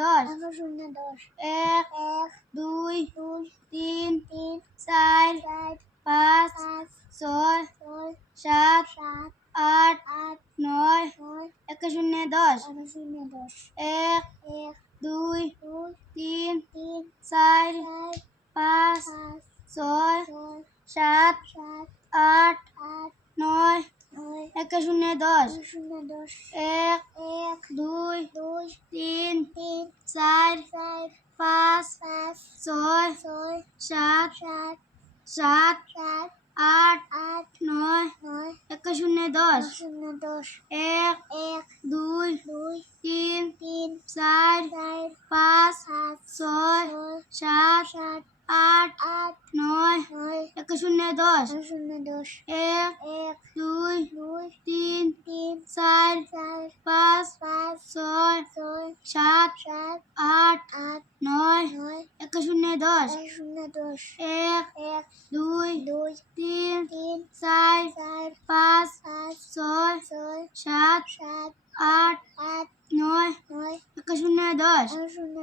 দশ। এক এক দুই দুই তিন তিন চার পাঁচ ছয় সাত সাত আট আট নয় এক শূন্য দশ। শূন্য দশ। এক এক দুই তিন তিন চার পাঁচ ছয় সাত সাত আট আট নয় এক শূন্য দশ। শূন্য দশ। এক তিন তিন চার চার পাঁচ পাঁচ ছয় ছয় সাত সাত সাত সাত আট আট নয় নয় এক শূন্য দশ এগারো শূন্য দশ এক এক দুই দুই তিন তিন চার চার পাঁচ পাঁচ ছয় ছয় সাত সাত আট আট নয় নয় এক শূন্য দশ এগারো শূন্য দশ এক সাত সাত আট নয় এক শূন্য দশ শূন্য দশ এক এক দুই দুই তিন তিন চার পাঁচ পাঁচ ছয় ছয় সাত সাত আট আট নয় নয় এক শূন্য দশ। শূন্য শূন্য